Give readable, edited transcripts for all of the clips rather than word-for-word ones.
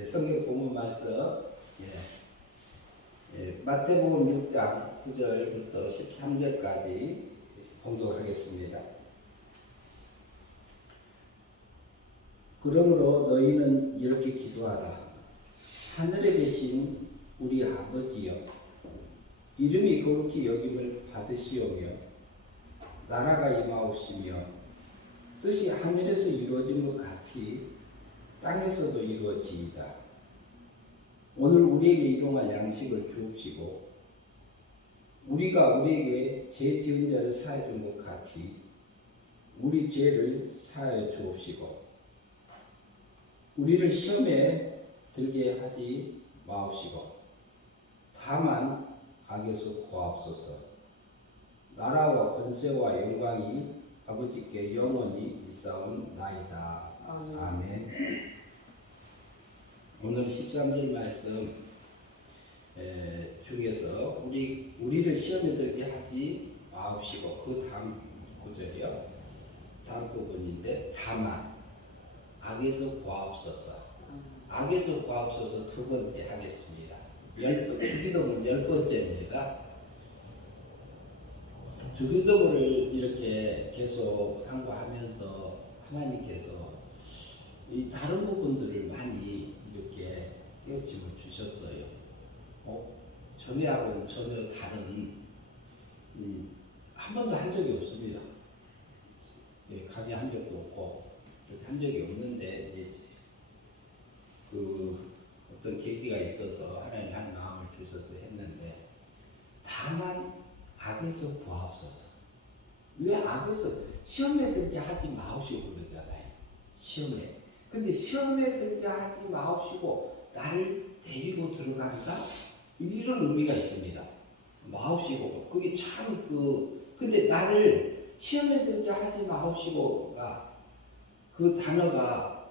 성경 본문 말씀 마태복음 6장 9절부터 13절까지 봉독하겠습니다. 그러므로 너희는 이렇게 기도하라. 하늘에 계신 우리 아버지여, 이름이 거룩히 여김을 받으시오며 나라가 임하옵시며 뜻이 하늘에서 이루어진 것 같이 땅에서도 이루어지이다. 오늘 우리에게 일용할 양식을 주옵시고 우리가 우리에게 죄 지은 자를 사하여 준 것 같이 우리 죄를 사하여 주옵시고 우리를 시험에 들게 하지 마옵시고 다만 악에서 구하옵소서. 나라와 권세와 영광이 아버지께 영원히 있사옵나이다. 아멘. 오늘 13절 말씀 중에서 우리를 시험에 들게 하지 마옵시고 그 다음 구절이요. 다음 부분인데 다만 악에서 구하옵소서. 악에서 구하옵소서 두 번째 하겠습니다. 주기도문 10번째입니다. 주기도문을 이렇게 계속 상고하면서 하나님께서 이 다른 부분들을 많이 이렇게 깨우침을 주셨어요. 전에하고는 전혀 다른 한 번도 한 적이 없습니다. 강의한 적도 없고 이렇게 한 적이 없는데 그 어떤 계기가 있어서 하나님 한 마음을 주셔서 했는데 다만 악에서 구하옵소서. 왜 악에서 시험에 들게 하지 마옵시고 그러잖아요. 시험에. 근데 시험에 들게 하지 마옵시고 나를 데리고 들어간다? 이런 의미가 있습니다. 마옵시고 그게 참 근데 나를 시험에 들게 하지 마옵시고가 그 단어가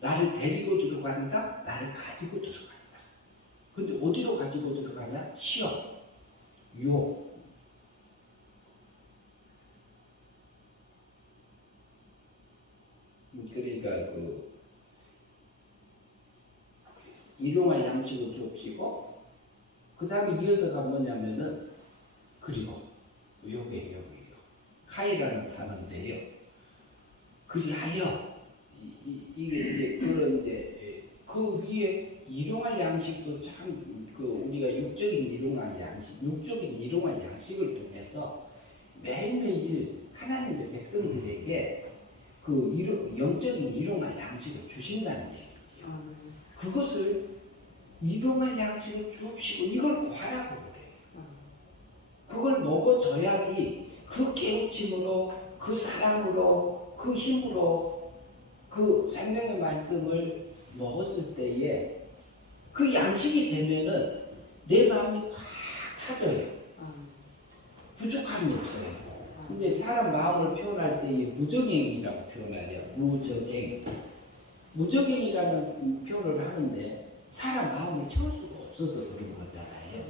나를 데리고 들어간다? 나를 가지고 들어간다. 근데 어디로 가지고 들어가냐? 시험, 유혹. 그러니까 일용할 양식을 주옵시고 그 다음에 이어서가 뭐냐면은 그리고 요게요. 카이라는 단어인데요. 그리하여 이게 그런데 그 위에 일용할 양식도 참 우리가 육적인 일용할 양식을 통해서 매일매일 하나님의 백성들에게 영적인 일용할 양식을 주신다는 얘기죠. 그것을 일용할 양식을 주옵시고 이걸 구하라고 그래요. 그걸 먹어줘야지 그 깨우침으로 그 사랑으로 그 힘으로 그 생명의 말씀을 먹었을 때에 그 양식이 되면은 내 마음이 꽉 차져요. 부족함이 없어요. 근데 사람 마음을 표현할 때에 무적행이라고 표현하죠. 무적행이라는 표현을 하는데 사람 마음을 채울 수가 없어서 그런 거잖아요.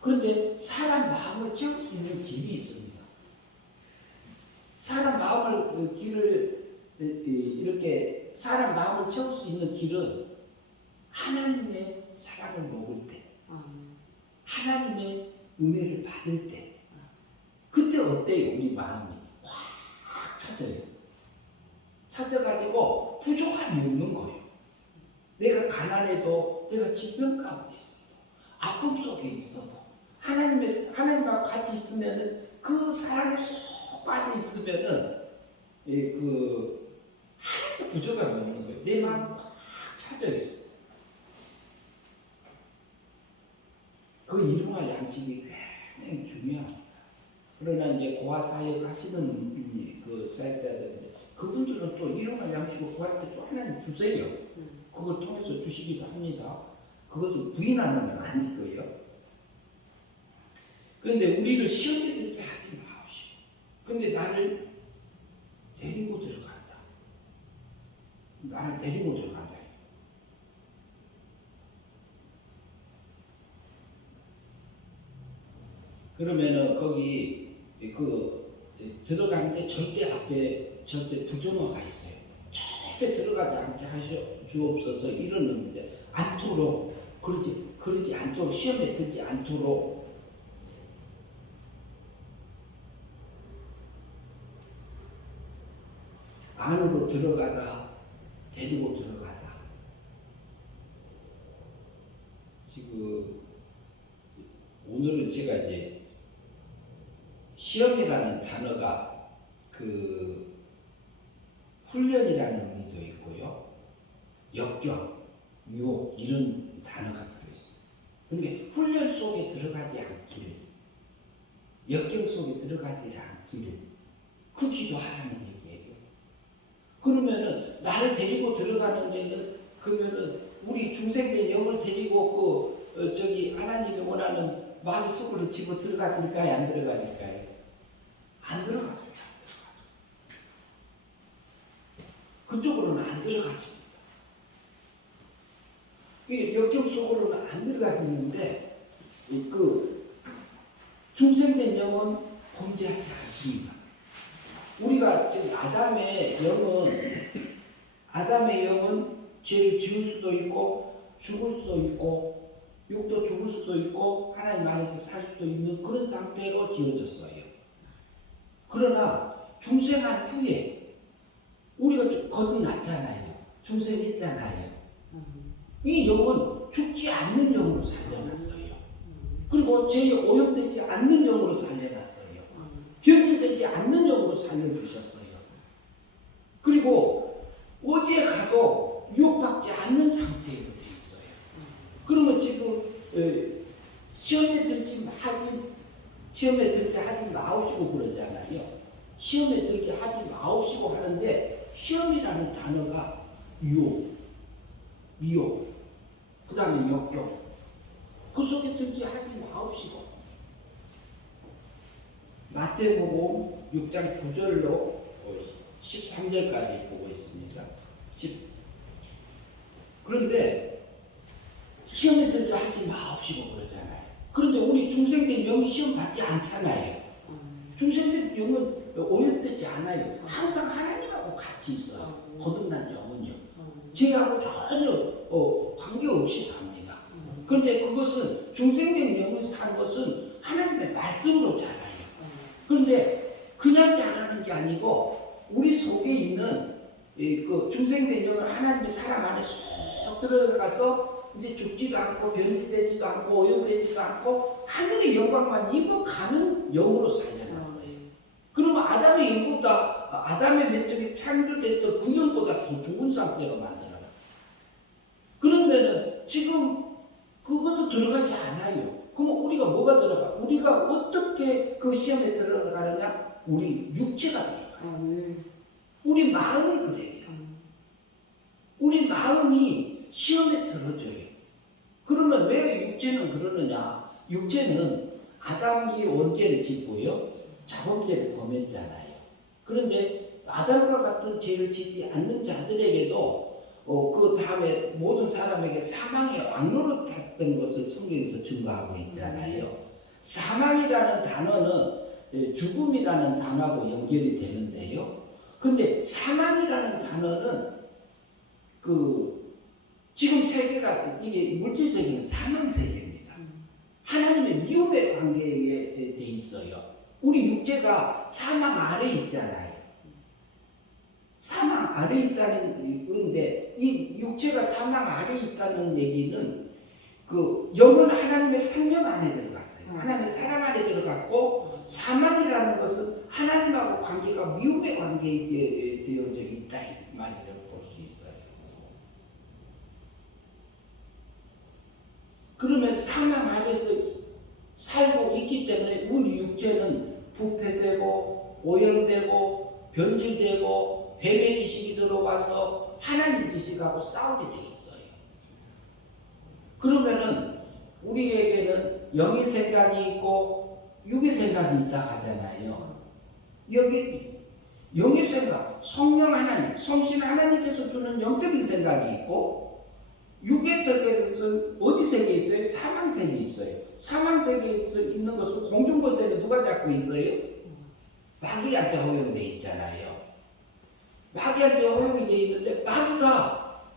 그런데 사람 마음을 채울 수 있는 길이 있습니다. 사람 마음을 사람 마음을 채울 수 있는 길은 하나님의 사랑을 먹을 때, 하나님의 은혜를 받을 때, 그때 어때요? 우리 마음이 확 차져요. 차져가지고 부족함이 없는 거예요. 내가 가난해도, 내가 질병 가운데 있어도, 아픔 속에 있어도, 하나님하고 같이 있으면은 그 사랑에 쏙 빠져 있으면은 하나도 부족함이 없는 거예요. 내 마음이 확 차져 있어요. 그 일용할 양식이 굉장히 중요합니다. 그러나 이제 고아 사역 하시는 그 사역자들 그분들은 또 일용할 양식을 구할 때 또 하나님 주세요. 그걸 통해서 주시기도 합니다. 그것을 부인하는 건 아닐 거예요. 그런데 우리를 시험에 들게 하지 마옵시고. 근데 나를 데리고 들어간다. 나를 데리고 들어간다. 그러면은 거기 그 들어가는데 절대 앞에 절대 부정어가 있어요. 절대 들어가지 않게 하셔 주옵소서 이런 의미인데 않도록 그러지 않도록 시험에 들지 않도록 안으로 들어가다 데리고 들어가다. 지금 오늘은 제가 이제 시험이라는 단어가 그 훈련이라는 의미도 있고요. 역경, 유혹 이런 단어가 들어있어요. 그러니까 훈련 속에 들어가지 않기를, 역경 속에 들어가지 않기를 그 기도하라는 얘기예요. 그러면은 나를 데리고 들어가는 데는 그러면은 우리 중생된 영을 데리고 저기 하나님이 원하는 마귀 속으로 집어 들어가질까요? 안 들어가질까요? 안 들어가죠. 그쪽으로는 안 들어가집니다. 이 역경 속으로는 안 들어가지는데 그 중생된 영은 범죄하지 않습니다. 우리가 지금 아담의 영은 죄를 지을 수도 있고 죽을 수도 있고 육도 죽을 수도 있고 하나님 안에서 살 수도 있는 그런 상태로 지어졌어요. 그러나 중생한 후에 우리가 좀 거듭났잖아요. 중생했잖아요. 이 영은 죽지 않는 영으로 살려놨어요. 그리고 죄에 오염되지 않는 영으로 살려놨어요. 변질되지 않는 영으로 살려주셨어요. 그리고 어디에 가도 유혹받지 않는 상태로 되어 있어요. 그러면 지금 시험에 들게 하지 마옵시고 그러잖아요. 시험에 들게 하지 마옵시고 하는데 시험이라는 단어가 유혹, 미혹, 그 다음에 역경 그 속에 들게 하지 마옵시고 마태복음 6장 9절로 13절까지 보고 있습니다. 그런데 시험에 들게 하지 마옵시고 그러잖아요. 그런데 우리 중생된 영이 시험 받지 않잖아요. 중생된 영은 오염되지 않아요. 항상 하나님하고 같이 있어요. 거듭난 영은요. 죄하고 전혀 관계없이 삽니다. 그런데 그것은 중생된 영이 산 것은 하나님의 말씀으로 자라요. 그런데 그냥 자라는 게 아니고 우리 속에 있는 그 중생된 영은 하나님의 사람 안에 쏙 들어가서 이제 죽지도 않고 변질되지도 않고 오염되지도 않고 하늘의 영광만 입어가는 영으로 살려놨어요. 그러면 아담의 영보다 아담의 맨 창조됐던 그 영보다 더 좋은 상태로 만들어요. 그러면은 지금 그것도 들어가지 않아요. 그럼 우리가 뭐가 들어가? 우리가 어떻게 그 시험에 들어가느냐? 우리 육체가 들어가요. 우리 마음이 그래요. 우리 마음이 시험에 들어져요. 그러면 왜 육체는 그러느냐? 육체는 아담이 원죄를 짓고요. 자범죄를 범했잖아요. 그런데 아담과 같은 죄를 짓지 않는 자들에게도 그 다음에 모든 사람에게 사망의 왕노릇 했던 것을 성경에서 증거하고 있잖아요. 사망이라는 단어는 죽음이라는 단어하고 연결이 되는데요. 근데 사망이라는 단어는 지금 세계가 이게 물질 세계는 사망 세계입니다. 하나님의 미움의 관계에 돼 있어요. 우리 육체가 사망 아래 있잖아요. 사망 아래 있다는 건데 이 육체가 사망 아래 있다는 얘기는 그 영은 하나님의 생명 안에 들어갔어요. 하나님의 사랑 안에 들어갔고 사망이라는 것은 하나님하고 관계가 미움의 관계에 되어져 있다 이 말이라고 볼 수 있어요. 그러면 사망 아래서 살고 있기 때문에 우리 육체는 부패되고 오염되고 변질되고 뱀의 지식이 들어와서 하나님 지식하고 싸우게 돼 있어요. 그러면은 우리에게는 영의 생각이 있고 육의 생각이 있다 하잖아요. 여기 영의 생각, 성령 하나님, 성신 하나님께서 주는 영적인 생각이 있고 육의 세계에서 어디 세계에 있어요? 사망 세계에 있어요. 사망세계에 있는 것을 공중권세를 누가 잡고 있어요? 마귀한테 허용돼 있잖아요. 마귀한테 허용이 돼 있는데 마귀가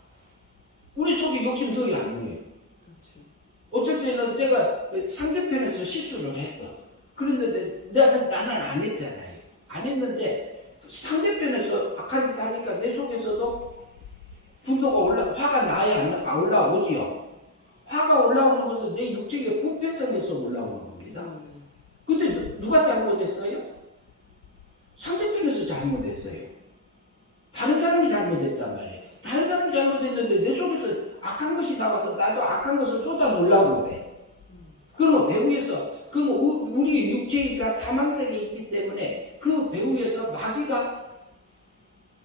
우리 속에 욕심 넣어요, 안 넣어요? 어쩔 때는 내가 상대편에서 실수를 했어. 그런데 나는 안 했잖아요. 안 했는데 상대편에서 악한 짓 하니까 내 속에서도 분노가 화가 나야 안 올라오지요. 화가 올라오는 것은 내 육체의 부패성에서 올라오는 겁니다. 근데 누가 잘못했어요? 상대편에서 잘못했어요. 다른 사람이 잘못했단 말이에요. 다른 사람이 잘못했는데 내 속에서 악한 것이 나와서 나도 악한 것을 쏟아 놓으려고 그래. 그러면 배후에서 우리 육체가 사망세계에 있기 때문에 그 배후에서 마귀가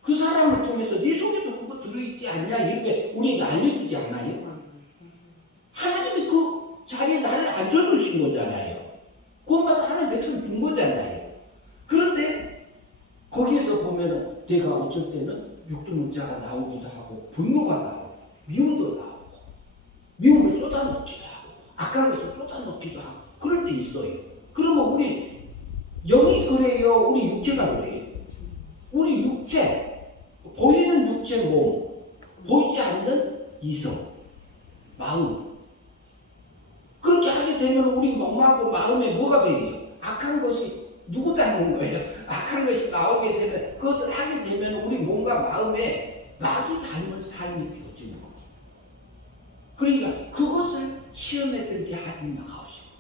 그 사람을 통해서 네 속에도 그거 들어있지 않냐 이렇게 우리에게 알려주지 않아요? 하나님이 그 자리에 나를 앉혀놓으신 거잖아요. 그것마다 하나님 백성 둔 거잖아요. 그런데 거기에서 보면은 내가 어쩔 때는 육두문자가 나오기도 하고 분노가 나오고 미움도 나오고 미움을 쏟아놓기도 하고 악한 것을 쏟아놓기도 하고 그럴 때 있어요. 그러면 우리 영이 그래요? 우리 육체가 그래요? 우리 육체, 보이는 육체 몸, 보이지 않는 이성, 마음. 그렇게 하게 되면 우리 몸하고 마음에 뭐가 배요? 악한 것이 누구 닮은 거예요? 악한 것이 나오게 되면 그것을 하게 되면 우리 몸과 마음에 마귀 닮은 삶이 되어지는 겁니다. 그러니까 그것을 시험에 들게 하지 마시고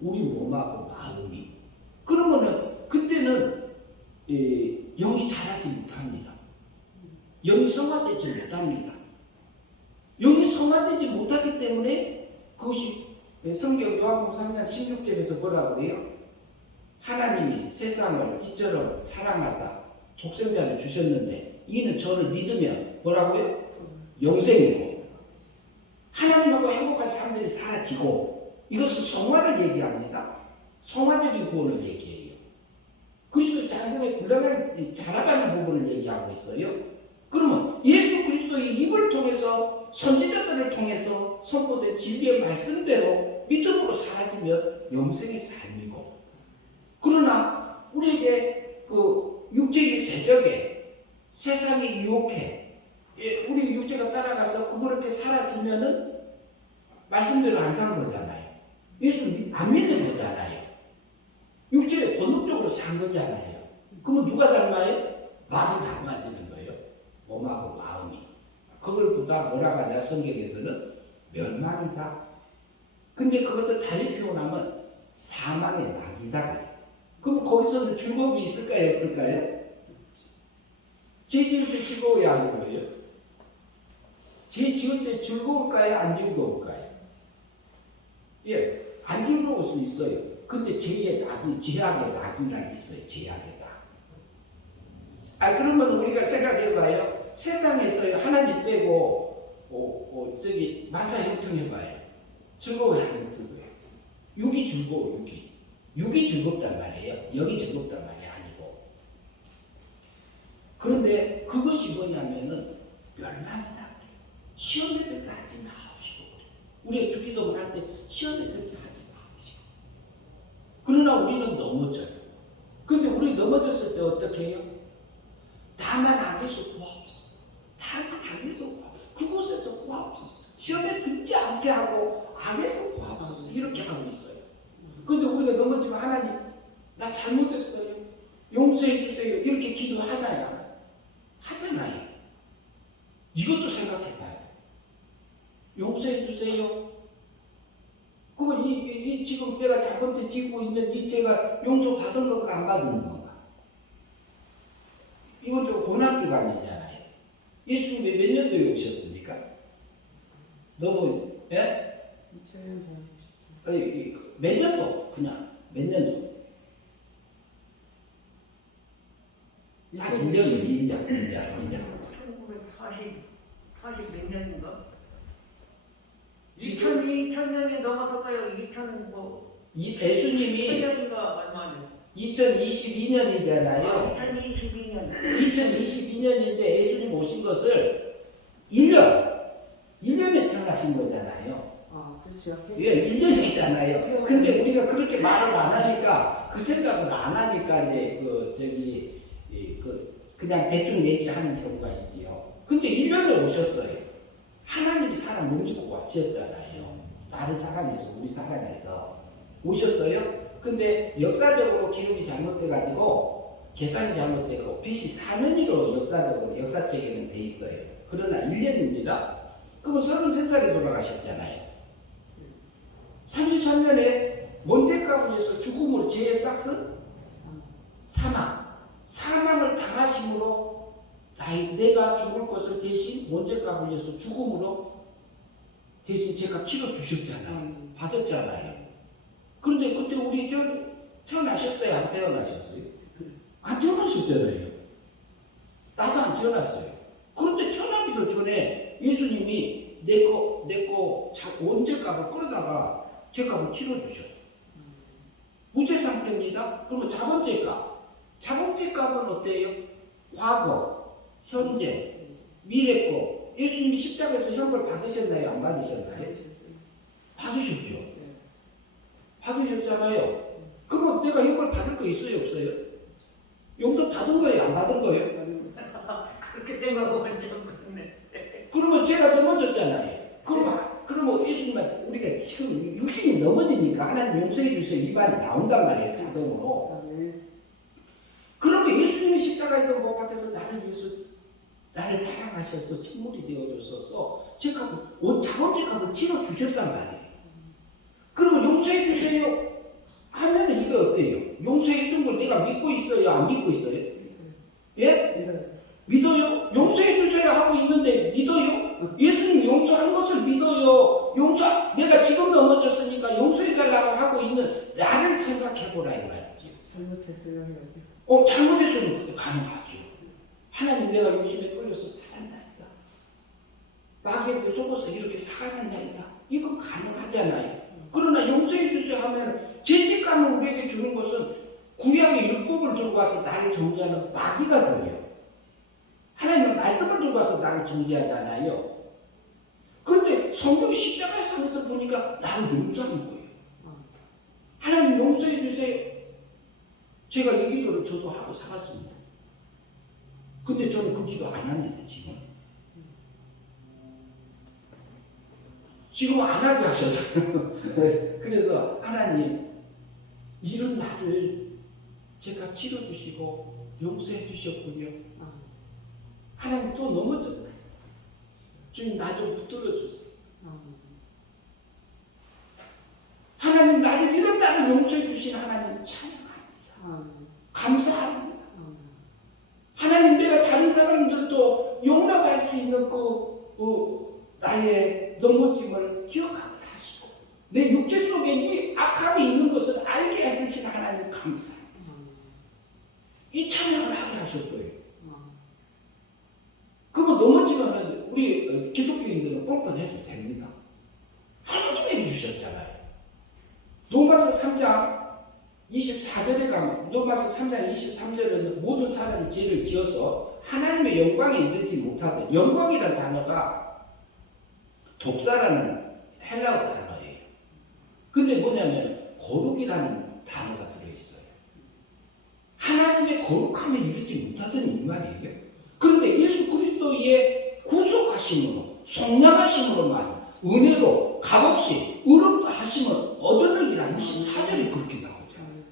우리 몸하고 마음이 그러면은 그때는 영이 자라지 못합니다. 영이 성화되지 못합니다. 영이 성화되지 못하기 때문에 그것이 성경 요한복음 3장 16절에서 뭐라고 그래요? 하나님이 세상을 이처럼 사랑하사 독생자를 주셨는데 이는 저를 믿으면 뭐라고요? 영생이고 하나님하고 행복한 사람들이 사라지고 이것은 성화를 얘기합니다. 성화적인 구원을 얘기해요. 그리스도 자성의 굴러가는 자라가는 부분을 얘기하고 있어요. 그러면 예수 그리스도의 입을 통해서 선지자들을 통해서 선포된 진리의 말씀대로 믿음으로 사라지면 영생의 삶이고 그러나 우리에게 그 육체의 새벽에 세상이 유혹해 우리 육체가 따라가서 그렇게 사라지면은 말씀대로 안 산 거잖아요. 예수 안 믿는 거잖아요. 육체에 본능적으로 산 거잖아요. 그러면 누가 닮아요? 마귀 닮아지는 거예요. 몸하고 마음이. 그걸 보다 뭐라 하냐 성경에서는 멸망이다. 근데 그것을 달리 표현하면 사망의 낙이다 그래요. 그럼 거기서는 즐거움이 있을까요? 없을까요? 죄 지을 때 즐거워야 하는 거예요. 죄 지을 때 즐거울까요? 안 즐거울까요? 예, 안 즐거울 수 있어요. 근데 죄의 낙이, 죄악의 낙이란 있어요. 죄악의 낙. 그러면 우리가 생각해봐요. 세상에서 하나님 빼고 저기 만사 형통해봐요. 즐거워요? 안 즐거워요? 육이 즐거워, 육이. 육이 즐겁단 말이에요. 영이 즐겁단 말이 아니고. 그런데 그것이 뭐냐면은 멸망이다. 시험에 들게 하지 마시고. 우리가 주기도문 할 때 시험에 들게 하지 마시고. 그러나 우리는 넘어져요. 근데 우리 넘어졌을 때 어떻게 해요? 다만 악에서 구하옵소서. 다만 악에서 구하옵소서. 그곳에서 구하옵소서. 시험에 들지 않게 하고 악에서 구하옵소서. 이렇게 하고 있어요. 근데 우리가 넘어지면 하나님 나 잘못했어요. 용서해 주세요. 이렇게 기도하잖아요. 이것도 생각해봐요. 용서해 주세요. 그러면 지금 제가 자본죄 지고 있는 이 죄가 용서받은 건가 안 받은 건가? 이건 좀 고난주간이잖아요. 예수님이 몇 년도에 오셨습니까? 너무 예? 2000년 전에 아니 몇 년도 그냥 몇 년도? 딱 1년. 1940 몇 년인가? 2000년이 넘어설까요? 2000 뭐 예수님이 10년인가 얼마 안 2022년이잖아요. 2022년. 2022년인데 예수님 오신 것을 1년에 태어나신 거잖아요. 그렇죠. 예, 1년이잖아요. 근데 우리가 그렇게 말을 안 하니까, 그 생각을 안 하니까, 이제, 그냥 대충 얘기하는 경우가 있지요. 근데 1년을 오셨어요. 하나님이 사람 못 믿고 와셨잖아요. 다른 사람에서, 우리 사람에서 오셨어요. 근데 역사적으로 기록이 잘못돼가지고, 계산이 잘못되고, BC 4년으로 역사적으로, 역사책에는 돼 있어요. 그러나 1년입니다. 그럼 33살에 돌아가셨잖아요. 33년에 먼제가문에서 죽음으로 죄의 싹스 사망을 당하심으로 내가 죽을 것을 대신 먼제가문에서 죽음으로 대신 죄값 치러 주셨잖아요. 받았잖아요. 그런데 그때 우리 태어나셨어요? 안 태어나셨어요? 안 태어나셨잖아요. 나도 안 태어났어요. 그런데 태어나기도 전에 예수님이 내거 원죄값을 끌어다가 죄값을 치러주셨어요. 무죄 상태입니다. 그러면 자본죄값은 어때요? 과거, 현재, 미래 거. 예수님이 십자가에서 형벌 받으셨나요? 안 받으셨나요? 받으셨죠. 받으셨잖아요. 그럼 내가 형벌 받을 거 있어요? 없어요? 용서 받은 거예요? 안 받은 거예요? 그렇게 생각하면 좀 그렇네. 그러면 죄가 넘어졌잖아요. 그러면 예수님한테 우리가 지금 육신이 넘어지니까 하나님 용서해 주세요 이 말이 나온단 말이에요. 자동으로. 그러면 예수님이 십자가에서 못 박혀서 나를 위해서 나를 사랑하셔서 친물이 되어줬어서 자본죄값을 치러주셨단 말이에요. 그러면 용서해 주세요 하면은 이게 어때요? 용서해 준 걸 내가 믿고 있어요? 안 믿고 있어요? 예? 믿어요? 용서해 주세요 하고 있는데 믿어요? 예수님 용서한 것을 믿어요. 내가 지금 넘어졌으니까 용서해 달라고 하고 있는 나를 생각해 보라 이 말이지. 잘못했어요 해야지. 잘못했으면 그것도 가능하죠. 하나님 내가 욕심에 끌려서 살았나이다. 마귀한테 속아서 이렇게 살아난다이다. 이건 가능하잖아요. 그러나 용서해 주세요 하면 죄책감을 우리에게 주는 것은 구약의 율법을 들고 와서 나를 정죄하는 마귀가 줘요. 하나님은 말씀을 들고 와서 나를 정죄하잖아요. 그런데 성경 십자가 상에서 보니까 나를 용서하는 거예요. 하나님 용서해 주세요. 제가 이 기도를 저도 하고 살았습니다. 근데 저는 그 기도 안 합니다, 지금. 지금 안 하게 하셔서. 그래서 하나님, 이런 나를 제가 치러주시고 용서해 주셨군요. 하나님 또 넘어졌다. 주님 나 좀 붙들어 주세요. 하나님 이런 나를 용서해 주신 하나님 찬양합니다. 감사합니다. 하나님 내가 다른 사람들도 용납할 수 있는 나의 넘어짐을 기억하게 하시고 내 육체 속에 이 악함이 있는 것을 알게 해주신 하나님 감사합니다. 이 찬양을 하게 하셨어요. 그거 넘어지면 우리 기독교인들은 뻔뻔해도 됩니다. 하나님이 해주셨잖아요. 로마서 3장 24절에 가면 로마서 3장 23절에는 모든 사람이 죄를 지어서 하나님의 영광에 이르지 못하되 영광이라는 단어가 독사라는 헬라어 단어예요. 근데 뭐냐면 거룩이라는 단어가 들어있어요. 하나님의 거룩함에 이르지 못하던 이 말이에요. 그런데 예수 그리스도의 구속하심으로 속량하심으로만 은혜로 값없이 의롭다 하심을 얻으리라 24절에 그렇게 나오잖아요.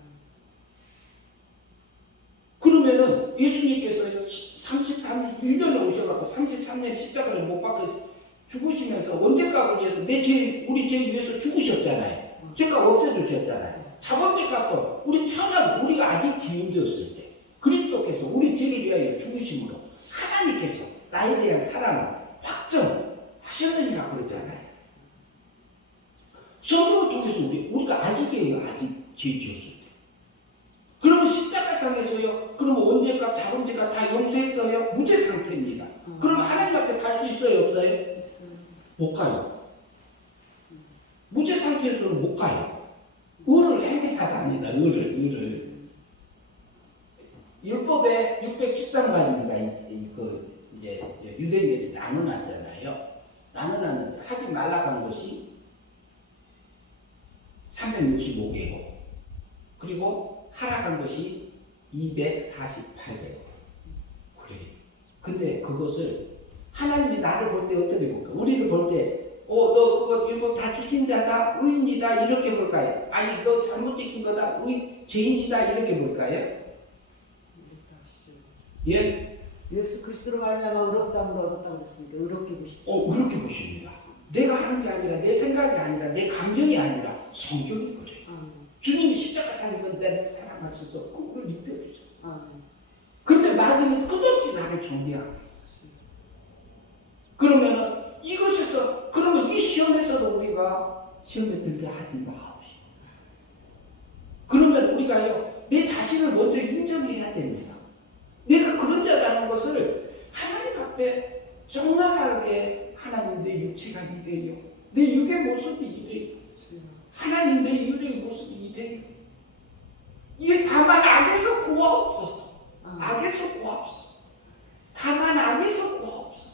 그러면은 예수님께서 33년 1년을 오셔가지고 33년 십자가를 못 박혀 죽으시면서 원죄값을 위해서 우리 죄 위해서 죽으셨잖아요. 죄값 없애주셨잖아요. 자본죄값도 우리가 아직 죄인되었을 때 그리스도께서 우리 죄를 위하여 죽으심으로 하나님께서 나에 대한 사랑을 확정하셨느니라 그러잖아요. 성령을 통해서 우리가 아직이에요. 아직 죄 지었을 때. 그러면 십자가상에서요. 그러면 원죄값, 자본죄값 다 용서했어요. 무죄 상태입니다. 그럼 하나님 앞에 갈 수 있어요? 없어요? 못 가요. 무죄 상태에서는 못 가요. 의를 행해야 합니다. 의를. 율법에 613가지가 이제 유대인들이 나눠놨잖아요. 나눠놨는데 하지 말라고 한 것이 365개고 그리고 하락한 것이 248개고 그래. 근데 그것을 하나님이 나를 볼 때 어떻게 볼까? 우리를 볼 때 너 그거 일곱 다 지킨 자다 의인이다 이렇게 볼까요? 아니 너 잘못 지킨 거다 죄인이다 이렇게 볼까요? 예? 예수 그리스도로 말미암아 의롭다함을 얻었다고 했으니까 의롭게 보시죠. 그렇게 보십니다. 내가 하는 게 아니라 내 생각이 아니라 내 감정이 아니라 성경이 그래요. 주님이 십자가상에서 나를 사랑하셔서 그걸 입혀주셨어요. 근데 마귀는 끝없이 나를 정죄하고 있어요. 그러면은 이것에서 그러면 이 시험에서도 우리가 시험에 들게 하지 마옵시고. 그러면 우리가요 내 자신을 먼저 인정해야 됩니다. 내가 그런 자라는 것을 하나님 앞에 적나라하게 하나님 내 육체가 이래요. 내 육의 모습이 이래요. 하나님 내 육의 모습이 이래요. 이게 다만 악에서 구하옵소서. 악에서 구하옵소서. 다만 악에서 구하옵소서.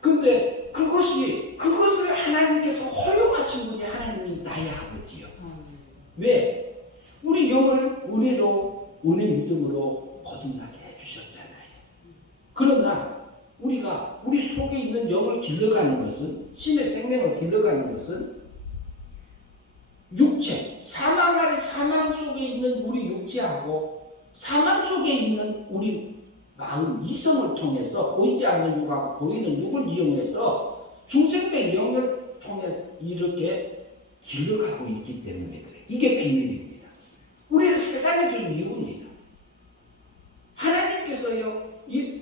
근데 그것을 하나님께서 허용하신 분이 하나님이 나의 아버지요. 왜? 우리 영을 은혜로 은혜 믿음으로 거듭나게 해주셨잖아요. 그러나 우리가 우리 속에 있는 영을 길러가는 것은 신의 생명을 길러가는 것은 육체, 사망 아래 사망 속에 있는 우리 육체하고 사망 속에 있는 우리 마음, 이성을 통해서 보이지 않는 육하고 보이는 육을 이용해서 중생된 영을 통해 이렇게 길러가고 있기 때문에 그래요. 이게 비밀입니다. 우리를 세상에 둘 이유입니다. 하나님께서요,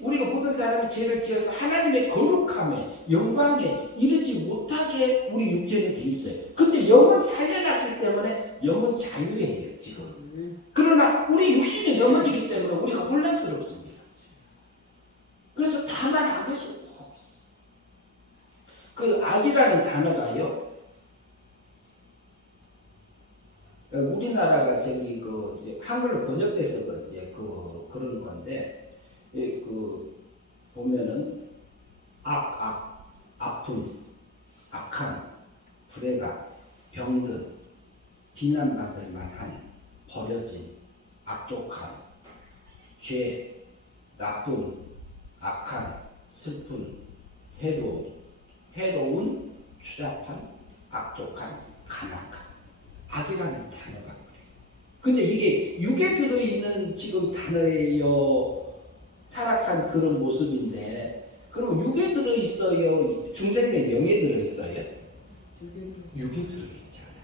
우리가 모든 사람이 죄를 지어서 하나님의 거룩함에, 영광에 이르지 못하게 우리 육체는 돼 있어요. 근데 영은 살려놨기 때문에 영은 자유예요, 지금. 그러나 우리 육신이 넘어지기 때문에 우리가 혼란스럽습니다. 그래서 다만 악에서 구하옵소서. 그 악이라는 단어가요, 우리나라가 저기 이제 한글로 번역돼서 이제 그런 건데, 보면은 아픔, 악한, 불행한, 병든, 비난받을 만한, 버려진, 악독한, 죄, 나쁜, 악한, 슬픈, 해로운, 추잡한, 악독한, 가난한. 악이라는 단어가 그래요. 근데 이게 육에 들어있는 지금 단어예요. 타락한 그런 모습인데, 그럼 육에 들어있어요? 중생된 영에 들어있어요? 육에 들어있잖아요.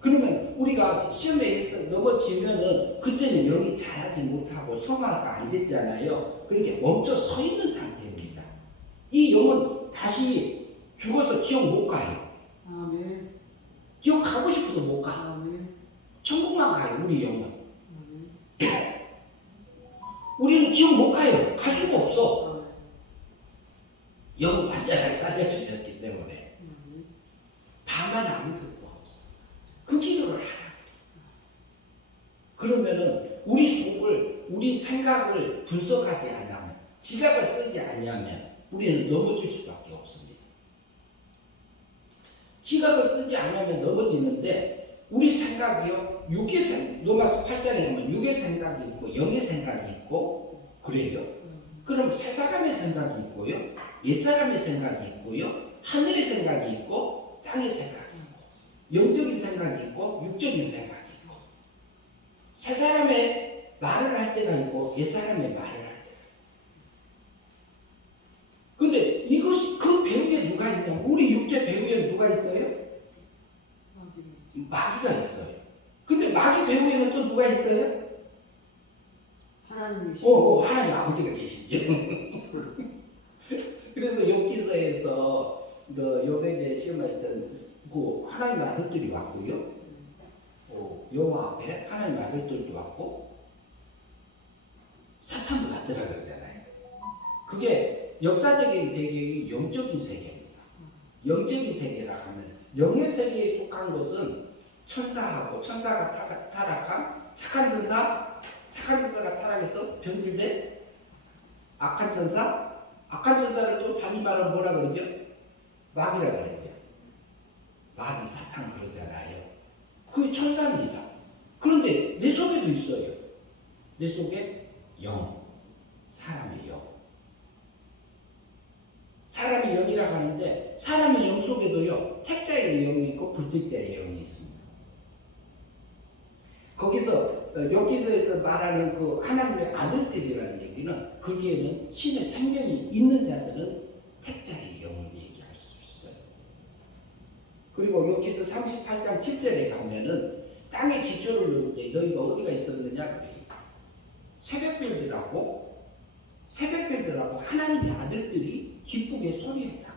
그러면 우리가 시험에서 넘어지면은 그때는 영이 자라지 못하고 성화가 안 됐잖아요. 그렇게 멈춰 서 있는 상태입니다. 이 영은 다시 죽어서 지옥 못 가요. 아멘. 지옥 가고 싶어도 못 가. 아멘. 천국만 가요, 우리 영은. 우리는 지옥 못 가요. 갈 수가 없어. 영은 완전하게 살려주셨기 때문에. 다만 악에서 구하옵소서. 그 기도를 하라. 그러면은 우리 속을, 우리 생각을 분석하지 않으면, 지각을 쓰지 아니하면 우리는 넘어질 수밖에 없습니다. 지각을 쓰지 않으면 넘어지는데, 우리 생각이요, 로마서 8장에 보면 육의 생각이 있고 영의 생각이 있고 그래요. 그럼 새 사람의 생각이 있고요, 옛 사람의 생각이 있고요, 하늘의 생각이 있고 땅의 생각이 있고, 영적인 생각이 있고 육적인 생각이 있고, 새 사람의 말을 할 때가 있고 옛 사람의 말을 할 때가 있고. 근데 이것이 그 배후에 누가 있냐? 우리 육체 배후에는 누가 있어요? 마귀가 있어요. 근데 마귀 배후에는 또 누가 있어요? 하나님 계시죠. 하나님 아버지가 계시죠. 그래서 욥기서에서 욥에게 시험할 때 하나님의 아들들이 왔고요. 여호와 앞에 하나님의 아들들도 왔고 사탄도 왔더라 그러잖아요. 그게 역사적인 배경이 영적인 세계입니다. 영적인 세계라 하면 영의 세계에 속한 것은 천사하고 천사가 타락한 착한 천사가 타락해서 변질된 악한 천사를 또 다른 말로 뭐라 그러죠? 마귀라 그러죠. 마귀 사탄 그러잖아요. 그게 천사입니다. 그런데 내 속에도 있어요. 내 속에 영, 사람의 영. 사람의 영이라고 하는데 사람의 영 속에도요 택자의 영이 있고 불택자의 영이 있습니다. 거기서 여기서에서 말하는 그 하나님의 아들들이라는 얘기는 거기에는 신의 생명이 있는 자들은 택자의 영을 얘기할 수 있어요. 그리고 여기서 38장 7절에 가면은 땅의 기초를 놓을 때 너희가 어디가 있었느냐 그래요. 새벽별들하고 하나님의 아들들이 기쁘게 소리했다.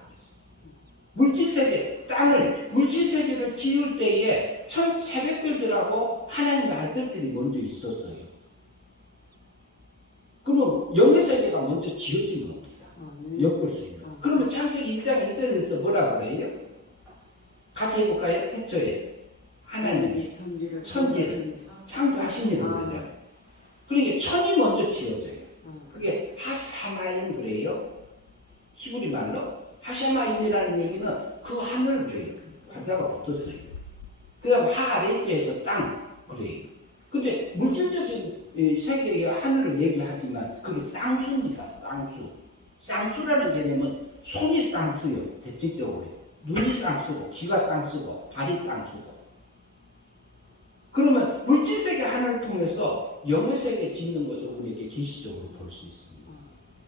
물질세계, 땅을 물질세계를 지을 때에 새벽별들하고 하나님의 아들들이 먼저 있었어요. 그러면 영의 세계가 먼저 지어진 겁니다. 엿볼 수 있는. 그러면 창세기 1장 1절에서 뭐라고 그래요? 같이 해볼까요? 태초에 하나님이 천지를 창조하시니라 그러잖아요. 그러니까 천이 먼저 지어져요. 그게 하사마임 그래요. 히브리 말로 하샤마임이라는 얘기는 그 하늘 그래요. 관사가 붙었어요. 그 다음 하아레트에서 땅 그래요. 근데 물질적인 세계의 하늘을 얘기하지만 그게 쌍수입니다. 쌍수라는 개념은 손이 쌍수요. 대칭적으로 눈이 쌍수고 귀가 쌍수고 발이 쌍수고. 그러면 물질세계 하늘을 통해서 영의 세계 짓는 것을 우리에게 계시적으로 볼 수 있습니다.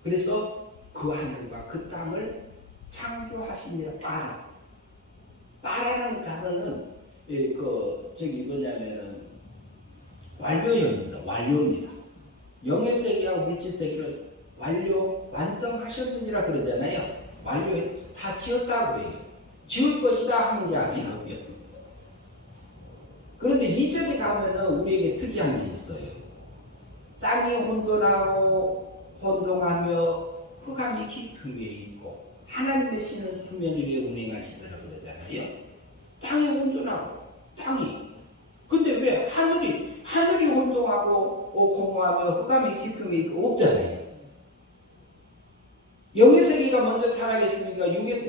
그래서 그 하늘과 그 땅을 창조하시니라. 빠라라는 단어는 완료입니다. 영의 세계하고 물질 세계를 완성하셨느니라 그러잖아요. 다 지었다 그래요. 지을 것이다 하는 게 아직 없고요. 그런데 2절에 가면은 우리에게 특이한 게 있어요. 땅이 혼돈하며 흑암이 깊은 위에 있고 하나님의 신은 수면 위에 운행하시더라 그러잖아요. 땅이 혼돈하고 근데 왜 하늘이 혼돈하고 공허하며 흑암이 깊은 위에 있고 없잖아요. 영의 세계가 먼저 타락했습니까?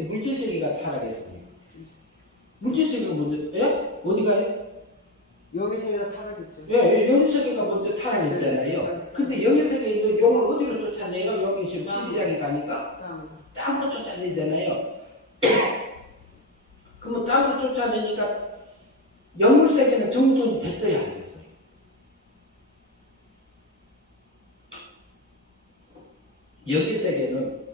물질 세계가 타락했습니까? 물질 세계가 먼저 어디가요? 영의 세계가 타락했죠. 영의 세계가 먼저 타락했잖아요. 근데 영의 세계에 있는 영을 어디로 쫓아내요? 여기 지금 12장에 가니까 땅으로 쫓아내잖아요. 그러면 땅으로 쫓아내니까 영물 세계는 정돈이 됐어요, 안 됐어요? 영의 세계는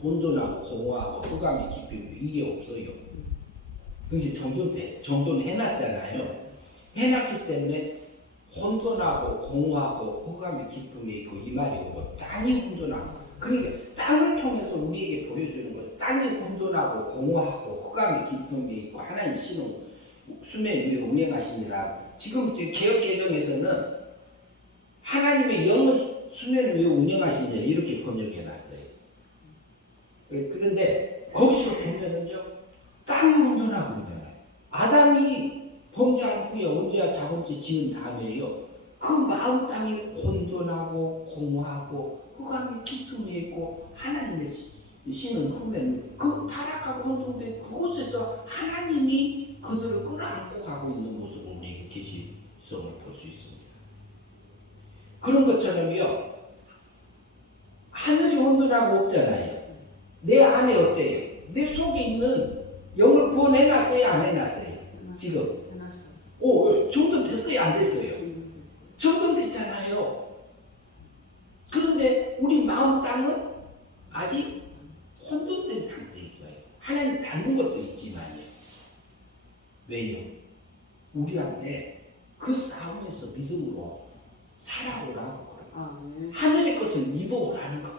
혼돈하고 공허하고 흑암이 깊이고 이게 없어요. 그게 정돈해놨잖아요. 해놨기 때문에 혼돈하고 공허하고 흑암의 깊음이 있고 이 말이 오고 땅이 혼돈하고 그러니까 땅을 통해서 우리에게 보여주는 거죠. 땅이 혼돈하고 공허하고 흑암의 깊음이 있고 하나님 신은 수면 위에 운행하시니라. 지금 개혁개정에서는 하나님의 영을 수면 위에 운행하시니라 이렇게 번역해놨어요. 그런데 거기서 보면은요 땅이 혼돈하고 있잖아요. 아담이 범죄한 후에 언제야 자본죄 지은 다음에요. 그 마음 땅이 혼돈하고 공허하고 흑암이 깊음이 있고 하나님의 신은 후면 그 타락하고 혼돈된 그곳에서 하나님이 그들을 끌어안고 가고 있는 모습을 우리에게 계시성을 볼 수 있습니다. 그런 것처럼요. 하늘이 혼돈하고 없잖아요. 내 안에 어때요? 내 속에 있는 영을 구원해놨어요? 안 해놨어요? 지금 정돈됐어요? 안 됐어요? 정돈됐잖아요. 그런데 우리 마음 땅은 아직 혼돈된 상태에 있어요. 하나님 닮은 것도 있지만요. 왜요? 우리한테 그 싸움에서 믿음으로 살아오라고 그래요. 하늘의 것을 믿어오라는 겁니다.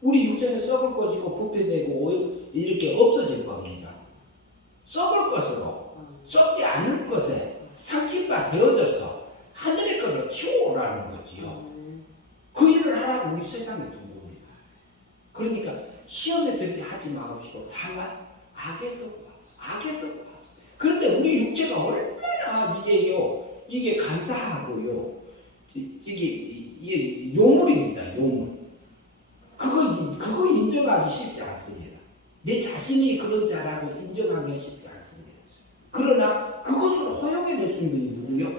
우리 육정에 썩을 것이고 부패되고 이렇게 없어질 겁니다. 썩을 것으로 썩지 않을 것에 삼킨바 되어져서 하늘의 것을 치워오라는 거지요. 그 일을 하라고 우리 세상에 둔 겁니다. 그러니까 시험에 들게 하지 마시고 다만 악에서 구하소서. 그런데 우리 육체가 얼마나 이게 간사하고요. 이게 요물입니다. 요물. 그거 인정하기 쉽지 않습니다. 내 자신이 그런 자라고 인정하기 쉽지 않습니다. 그러나 그것을 허용해 줄 분이 누구요?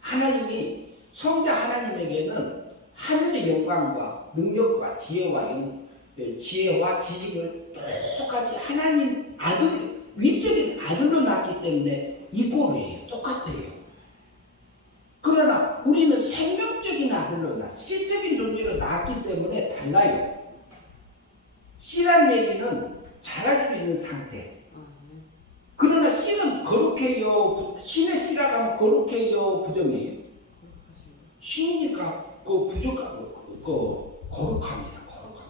하나님이 성자 하나님에게는 하늘의 영광과 능력과 지혜와 지식을 똑같이 하나님 아들, 위적인 아들로 낳기 때문에 이꼴이에요. 똑같아요. 그러나 우리는 생명적인 아들로 씨적인 존재로 낳았기 때문에 달라요. 씨란 얘기는 자랄 수 있는 상태. 그러나 씨는 거룩해요. 신의 씨라고 하면 거룩해요. 부정해요. 신이니까 거룩합니다.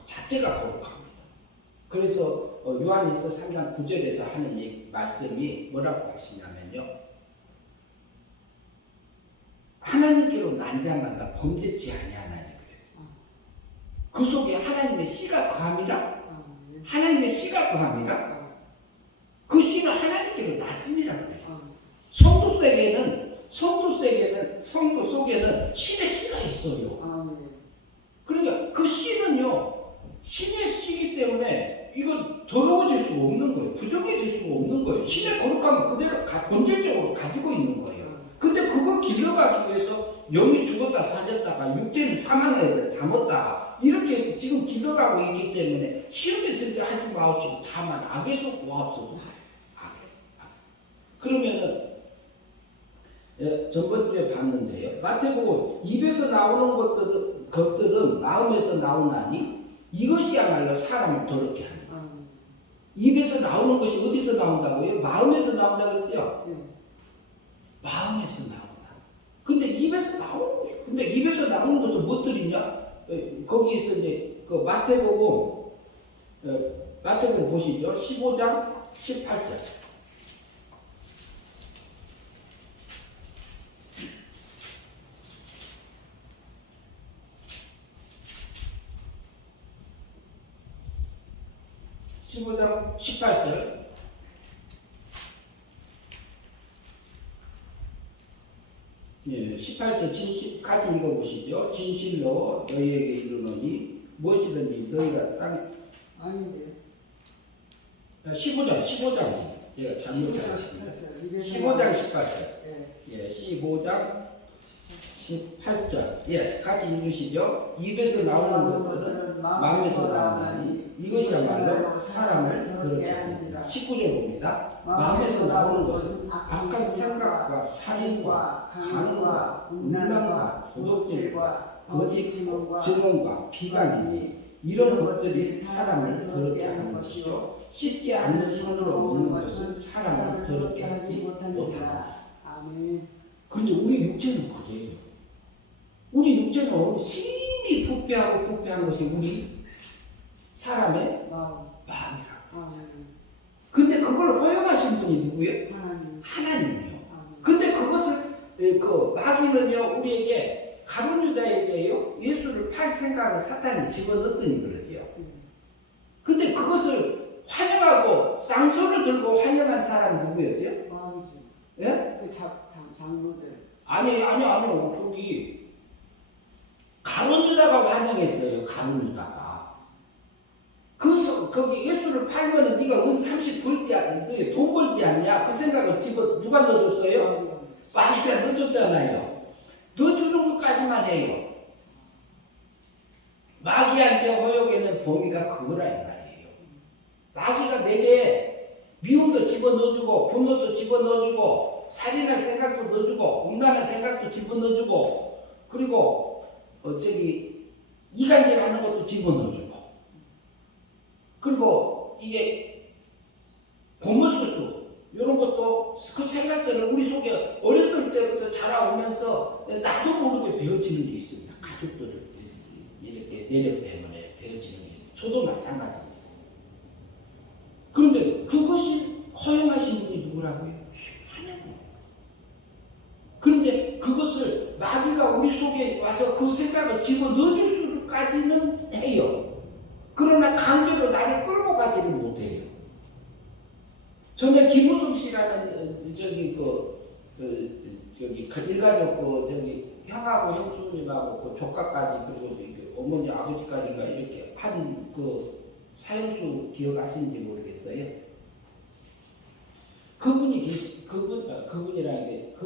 자체가 거룩합니다. 그래서 요한일서 3장 9절에서 하는 이 말씀이 뭐라고 하시냐면요. 하나님께로 난 자마다 범죄치 아니하나니 그랬어요. 그 속에 하나님의 씨가 거함이라? 하나님의 씨가 거함이라? 그 씨는 하나님께로 났습니다 그래요. 성도 속에는 신의 씨가 있어요. 그러니까 그 씨는요, 신의 씨이기 때문에 이건 더러워질 수 없는 거예요. 부정해질 수 없는 거예요. 신의 거룩함은 그대로 본질적으로 가지고 있는 거예요. 근데 그거 길러가기 위해서 영이 죽었다 살렸다가 육체는 사망에 담았다가 이렇게 해서 지금 길러가고 있기 때문에 시험에 들게 하지 마옵시고 다만 악에서 구하옵소서. 그러면은 전번주에 봤는데요. 마태복음 입에서 나오는 것들은 마음에서 나오나니 이것이야말로 사람을 더럽게 합니다. 입에서 나오는 것이 어디서 나온다고요? 마음에서 나온다고 그랬죠? 마음에서 나온다. 근데 입에서 나오는 것은 무엇들이냐? 거기에서 이제 그 마태복음 보시죠. 15장 18절. (15장 18절) 예, 18절 같이 읽어보시죠. 진실로 너희에게 이르노니 무엇이든지 너희가 땅 아닌데. 15장 제가 잘못 찾았습니다. 15장 18절 예, 15장 18절 예, 같이 읽으시죠. 입에서 나오는 것들은 마음에서 나오나니 이것이야말로 사람을 더럽게 합니다. 19절 봅니다. 마음에서 나오는 것은 악한 생각과 살인과 간음과 음란과 도둑질과 거짓 증언과 비방이니 이런 것들이 사람을 더럽게 하는 것이요 씻지 않는 손으로 먹는 것은 사람을 더럽게 하지 못한다. 아멘. 그런데 우리 육체는 그래요. 우리 육체는 심히 부패한 것이 우리 사람의 마음이라고. 근데 그걸 허용하신 분이 누구예요? 하나님이요. 근데 그것을 마귀는요 우리에게 가룟 유다에게요 예수를 팔 생각을 사탄이 집어넣더니 그러지요. 근데 그것을 환영하고 쌍소를 들고 환영한 사람이 누구였죠? 마음이죠. 예? 그 장로들. 아니요. 가룟 유다가 환영했어요. 가룟 유다가. 거기 예수를 팔면은 네가 은 30 벌지 않냐, 돈 벌지 않냐? 그 생각을 누가 넣어줬어요? 마귀가 넣어줬잖아요. 넣어주는 것까지만 해요. 마귀한테 허용에는 범위가 그거라 이 말이에요. 마귀가 내게 미움도 집어넣어주고 분노도 집어넣어주고 살인할 생각도 넣어주고 음란할 생각도 집어넣어주고 그리고 이간질하는 것도 집어넣어주고 그리고 이게 고무수수 이런 것도 그 생각들을 우리 속에 어렸을 때부터 자라오면서 나도 모르게 배워지는 게 있습니다. 가족들을 이렇게 내력 때문에 배워지는 게 있습니다. 저도 마찬가지입니다. 그런데 그것이 허용하신 분이 누구라고요? 하나님. 그런데 그것을 마귀가 우리 속에 와서 그 생각을 집어넣어줄 수까지는 해요. 그러나 강제로 나를 끌고 가지는 못해요. 전에 김우성 씨라는 일가족 형하고 형수님하고 조카까지 그리고 어머니 아버지까지가 이렇게 한 사형수 기억하시는지 모르겠어요. 그분이라는 게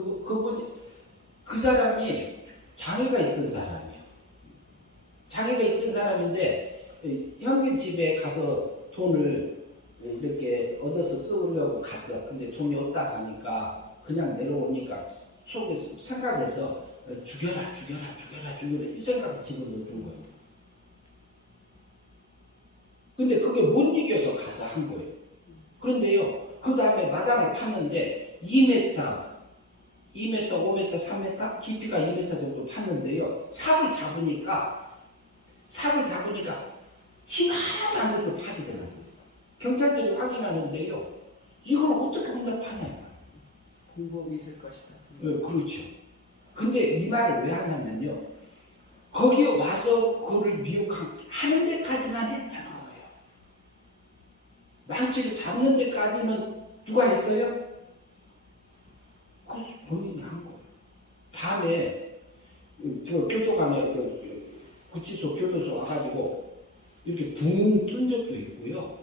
그 사람이 장애가 있던 사람이에요. 장애가 있던 사람인데 형님 집에 가서 돈을 이렇게 얻어서 쓰려고 갔어. 근데 돈이 없다 하니까 그냥 내려오니까 속에 생각해서 죽여라 이 생각을 집어넣어준 거예요. 근데 그게 못 이겨서 가서 한 거예요. 그런데요, 그 다음에 마당을 팠는데 2m, 5m, 3m, 깊이가 2m 정도 팠는데요, 삽을 잡으니까 힘 하나도 안 들고 파지더라고요. 경찰들이 확인하는데요, 이걸 어떻게 혼자 파냐? 방법이 있을 것이다. 네, 그렇죠. 근데 이 말을 왜 하냐면요, 거기에 와서 그를 미혹하는 데까지만 했다는 거예요. 망치를 잡는 데까지는 누가 했어요? 그 본인이 한 거예요. 다음에 교도관에 구치소 교도소 와가지고 이렇게 붕 뜬 적도 있고요.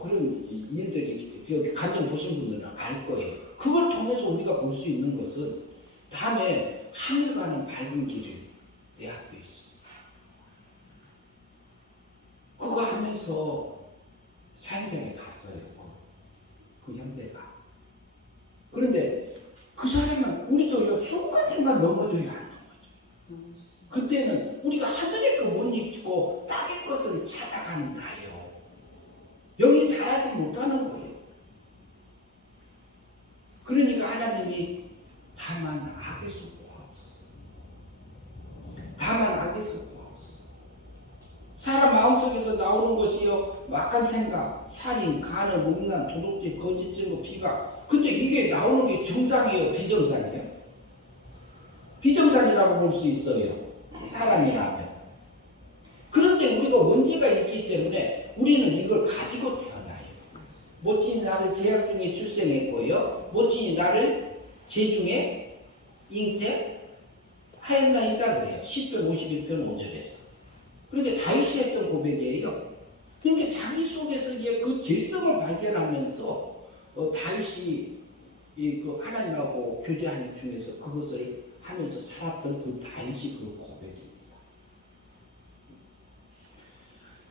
그런 일들이 여기 간증 보신 분들은 알 거예요. 그걸 통해서 우리가 볼 수 있는 것은 다음에 하늘 가는 밝은 길을 내 앞에 있습니다. 그거 하면서 사형장에 갔어요. 그 형제가. 그런데 그 사람은 우리도 순간순간 넘어져야 하는 거죠. 그때는 우리가 하늘의 것 못 입고 땅의 것을 찾아가는 나예요. 영이 자라지 못하는 거예요. 그러니까 하나님이 다만 악에서 구하옵소서. 다만 악에서 구하옵소서. 사람 마음속에서 나오는 것이요, 막간 생각, 살인, 간음, 음란, 도둑질, 거짓 증거, 비방. 근데 이게 나오는 게 정상이에요, 비정상이에요? 비정상이라고 볼 수 있어요, 사람이라면. 그런데 우리가 문제가 있기 때문에 우리는 이걸 가지고 태어나요. 모친이 나를 제약 중에 출생했고요, 모친이 나를 제중에 잉태하였나이다 그래요. 10편 51편 5절에서. 그러니까 다윗이 했던 고백이에요. 그러니까 자기 속에서의 그 죄성을 발견하면서 다윗이 그 하나님하고 교제하는 중에서 그것을 하면서 살았던 그 다윗이 그 고백입니다.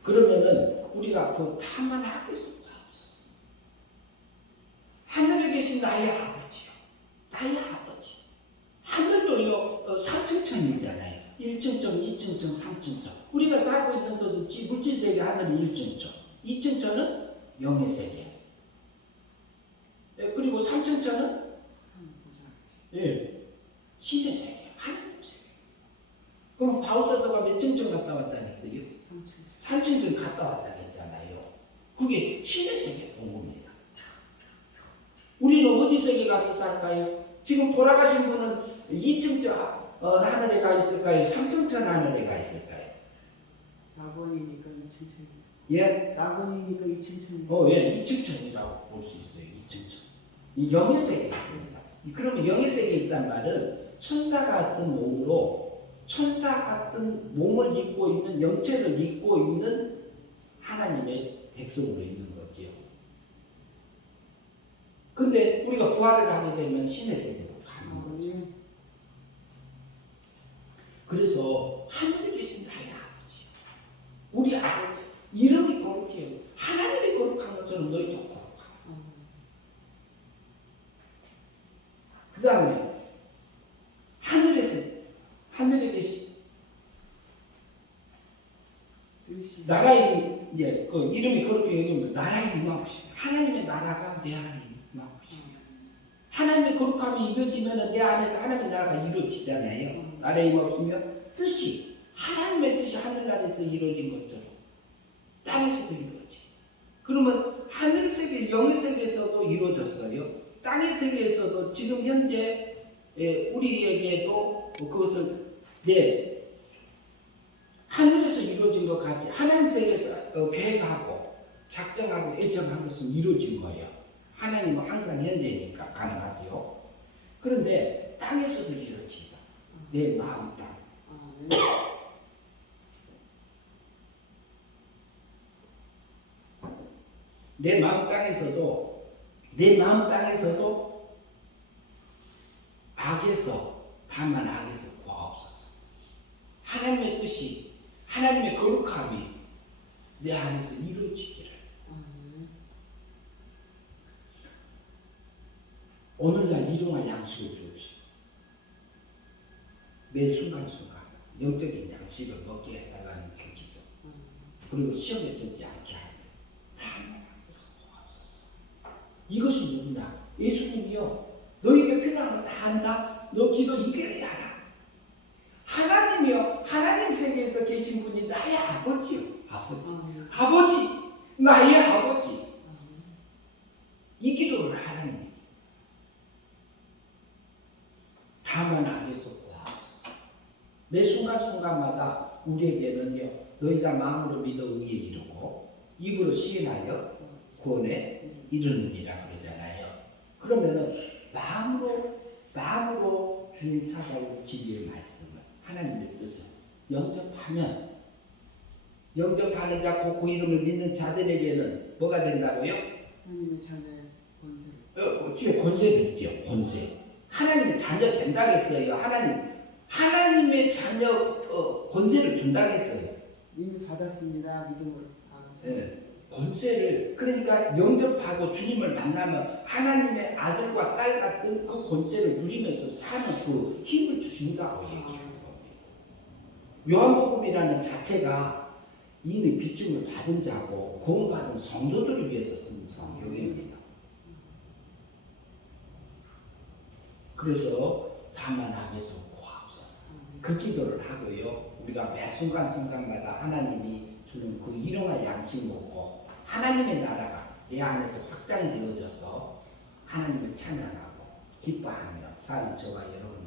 그러면은 우리가 그 탐만 하겠습니다. 하늘에 계신 나의 아버지요, 나의 아버지. 하늘도요 3층천이잖아요. 1층천, 2층천, 3층천. 우리가 살고 있는 것은 물질 세계 하늘은 1층천, 2층천은 영의 세계. 그리고 3층천은 신의 세계, 하나님 세계. 그럼 바울 사도가 몇 층천 갔다 왔다 했어요? 3층천 갔다 왔다 했잖아요. 그게 신의 세계 본 겁니다. 우리는 어디 세계 가서 살까요? 지금 돌아가신 분은 2층천 하늘에 가 있을까요? 3층천 하늘에 가 있을까요? 낙원이니까 2층천. 예? 낙원이니까 2층천. 예, 2층천이라고 볼 수 있어요. 2층천. 이 영의 세계에 있습니다. 그러면 영의 세계에 있단 말은 천사 같은 몸으로, 천사 같은 몸을 입고 있는, 영체를 입고 있는 하나님의 백성으로 있는 거지요. 근데 우리가 부활을 하게 되면 신의 세계로 가는 거죠. 그래서 하늘에 계신 나의 아버지, 우리 아버지, 이름이 거룩해요. 하나님이 거룩한 것처럼 너희도 거룩하다. 그 다음에 하늘에 계신 나라의, 이제 그 이름이 그렇게 얘기하면 나라의 임하옵시며, 하나님의 나라가 내 안에 임하옵시며. 하나님의 거룩함이 이루어지면 내 안에서 하나님의 나라가 이루어지잖아요. 나라의 임하옵시며, 뜻이, 하나님의 뜻이 하늘나라에서 이루어진 것처럼 땅에서도 이루어지. 그러면 하늘 세계, 영의 세계에서도 이루어졌어요. 땅의 세계에서도 지금 현재 우리에게도 그것을 하늘에서 이루어진 것 같이 하나님 세계에서 계획하고 작정하고 예정한 것은 이루어진 거예요. 하나님은 항상 현재니까 가능하죠. 그런데 땅에서도 이루어지다. 내 마음 땅. 내 마음 땅에서도 악에서 다만 악에서 구하옵소서. 하나님의 뜻이 하나님의 거룩함이 내 안에서 이루어지기를. 오늘날 일용할 양식을 주옵시고 매 순간순간 영적인 양식을 먹게 해달라는 기도. 그리고 시험에 들지 않게 하며 다만 악에서 구하옵소서. 이것이 누구냐? 예수님이요. 너에게 필요한 거 다 한다. 너 기도 이겨야 알아. 하나님이요. 하나님 세계에서 계신 분이 나의 아버지요. 아버지. 나의 아버지. 이 기도를 하나님이 다만 악에서 구하옵소서. 매 순간순간마다 우리에게는요. 너희가 마음으로 믿어 의에 이르고 입으로 시인하여 구원에 이르느니라 그러잖아요. 그러면은 마음으로 주님 찾아올 진리의 말씀을 하나님의 뜻을 영접하는 자 곧 그 이름을 믿는 자들에게는 뭐가 된다고요? 하나님의 자녀의 권세를. 뒤에 권세를 주죠. 권세. 하나님의 자녀 된다겠어요. 하나님의 자녀 권세를 준다겠어요. 이미 받았습니다. 믿음으로. 예, 권세를 그러니까 영접하고 주님을 만나면 하나님의 아들과 딸 같은 그 권세를 누리면서 사는 그 힘을 주신다고 얘기하는 겁니다. 요한복음이라는 자체가 이미 빚짐을 받은 자고 구원받은 성도들을 위해서 쓴 성경입니다. 그래서 다만 악에서 구하옵소서. 그 기도를 하고요. 우리가 매 순간순간마다 하나님이 주는 그 일용할 양식 먹고 하나님의 나라가 내 안에서 확장되어져서 하나님을 찬양하고 기뻐하며 사는 저와 여러분